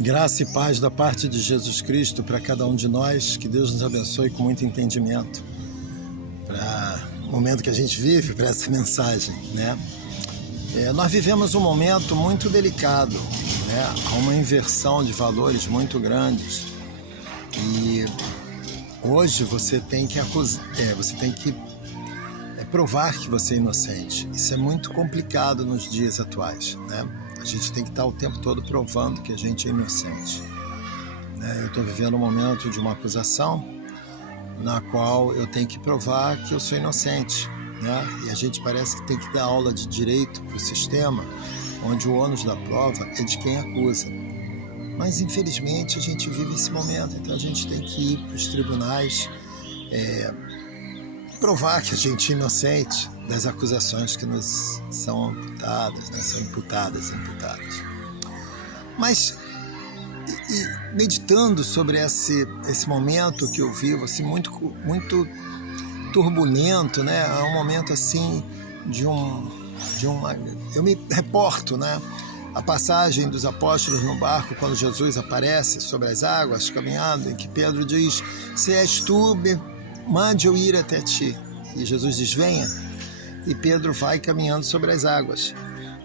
Graça e paz da parte de Jesus Cristo para cada um de nós, que Deus nos abençoe com muito entendimento para o momento que a gente vive, para essa mensagem, né? Nós vivemos um momento muito delicado, né? Há uma inversão de valores muito grandes e hoje você tem que provar que você é inocente. Isso é muito complicado nos dias atuais, né? A gente tem que estar o tempo todo provando que a gente é inocente, né? Eu estou vivendo um momento de uma acusação na qual eu tenho que provar que eu sou inocente, né? E a gente parece que tem que dar aula de direito para o sistema, onde o ônus da prova é de quem acusa. Mas infelizmente a gente vive esse momento, então a gente tem que ir para os tribunais provar que a gente é inocente das acusações que nos são imputadas, né? São imputadas. Mas meditando sobre esse momento que eu vivo, assim, muito turbulento, né? É um momento assim eu me reporto, né? A passagem dos apóstolos no barco, quando Jesus aparece sobre as águas, caminhando, em que Pedro diz: "Se és tu, mande eu ir até ti." E Jesus diz: "Venha." E Pedro vai caminhando sobre as águas,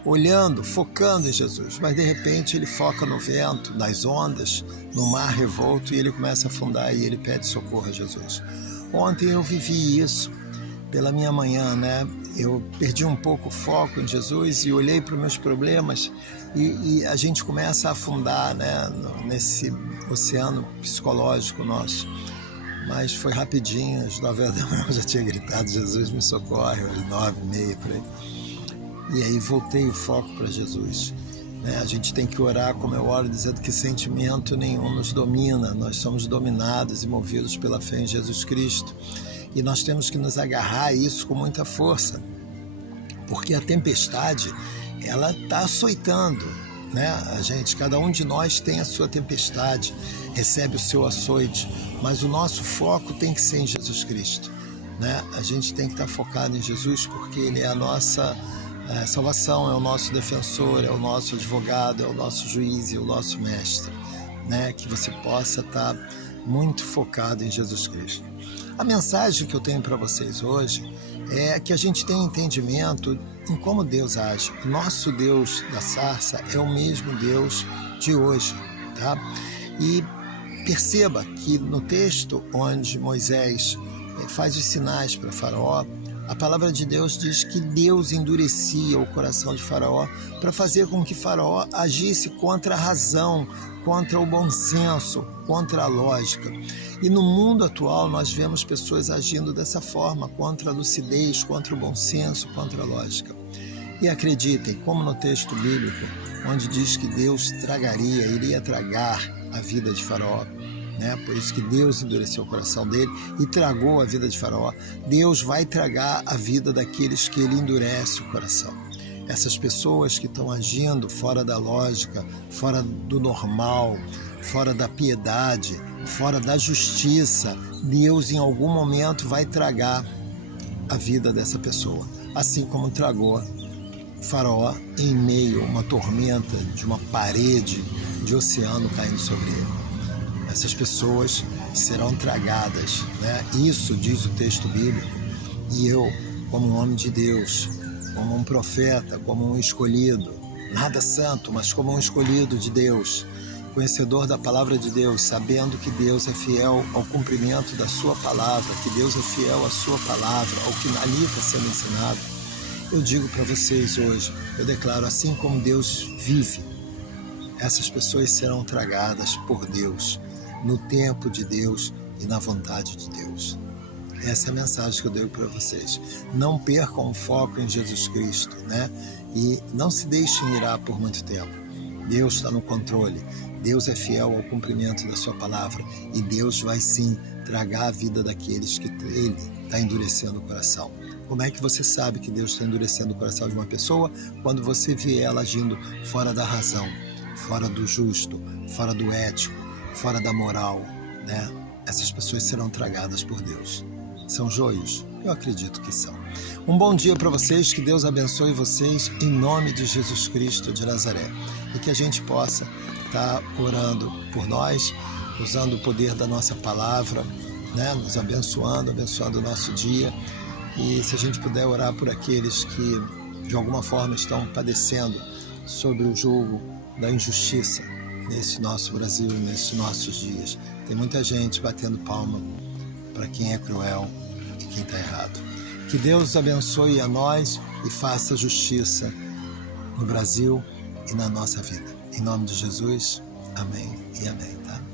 olhando, focando em Jesus. Mas de repente ele foca no vento, nas ondas, no mar revolto, e ele começa a afundar e ele pede socorro a Jesus. Ontem eu vivi isso pela minha manhã, né? Eu perdi um pouco o foco em Jesus e olhei para os meus problemas e a gente começa a afundar, né? Nesse oceano psicológico nosso. Mas foi rapidinho, às 9 horas da manhã eu já tinha gritado: "Jesus, me socorre", às 9h30 por aí. E aí voltei o foco para Jesus, né? A gente tem que orar como eu oro, dizendo que sentimento nenhum nos domina, nós somos dominados e movidos pela fé em Jesus Cristo. E nós temos que nos agarrar a isso com muita força, porque a tempestade, ela está açoitando, né? Cada um de nós tem a sua tempestade, recebe o seu açoite, mas o nosso foco tem que ser em Jesus Cristo, né? A gente tem que estar focado em Jesus, porque Ele é a nossa salvação, é o nosso defensor, é o nosso advogado, é o nosso juiz e o nosso mestre, né? Que você possa estar muito focado em Jesus Cristo. A mensagem que eu tenho para vocês hoje é que a gente tem entendimento em como Deus age. O nosso Deus da sarça é o mesmo Deus de hoje, tá? E perceba que no texto onde Moisés faz os sinais para Faraó, a palavra de Deus diz que Deus endurecia o coração de Faraó para fazer com que Faraó agisse contra a razão, contra o bom senso, contra a lógica. E no mundo atual nós vemos pessoas agindo dessa forma, contra a lucidez, contra o bom senso, contra a lógica. E acreditem, como no texto bíblico, onde diz que Deus iria tragar a vida de Faraó, né? Por isso que Deus endureceu o coração dele e tragou a vida de Faraó. Deus vai tragar a vida daqueles que ele endurece o coração. Essas pessoas que estão agindo fora da lógica, fora do normal, fora da piedade, fora da justiça, Deus em algum momento vai tragar a vida dessa pessoa, assim como tragou Faraó em meio a uma tormenta de uma parede de oceano caindo sobre ele. Essas pessoas serão tragadas, né? Isso diz o texto bíblico. E eu, como um homem de Deus, como um profeta, como um escolhido, nada santo, mas como um escolhido de Deus, conhecedor da palavra de Deus, sabendo que Deus é fiel ao cumprimento da sua palavra, que Deus é fiel à sua palavra, ao que ali está sendo ensinado, eu digo para vocês hoje, eu declaro: assim como Deus vive, essas pessoas serão tragadas por Deus, no tempo de Deus e na vontade de Deus. Essa é a mensagem que eu dei para vocês. Não percam o foco em Jesus Cristo, né? E não se deixem irar por muito tempo. Deus está no controle, Deus é fiel ao cumprimento da sua palavra e Deus vai sim tragar a vida daqueles que Ele está endurecendo o coração. Como é que você sabe que Deus está endurecendo o coração de uma pessoa? Quando você vê ela agindo fora da razão, fora do justo, fora do ético, fora da moral, né? Essas pessoas serão tragadas por Deus. São joios? Eu acredito que são. Um bom dia para vocês, que Deus abençoe vocês em nome de Jesus Cristo de Nazaré. E que a gente possa estar orando por nós, usando o poder da nossa palavra, né? Nos abençoando o nosso dia. E se a gente puder orar por aqueles que de alguma forma estão padecendo sobre o jugo da injustiça nesse nosso Brasil, nesses nossos dias. Tem muita gente batendo palma para quem é cruel e quem está errado. Que Deus abençoe a nós e faça justiça no Brasil e na nossa vida. Em nome de Jesus, amém e amém, tá?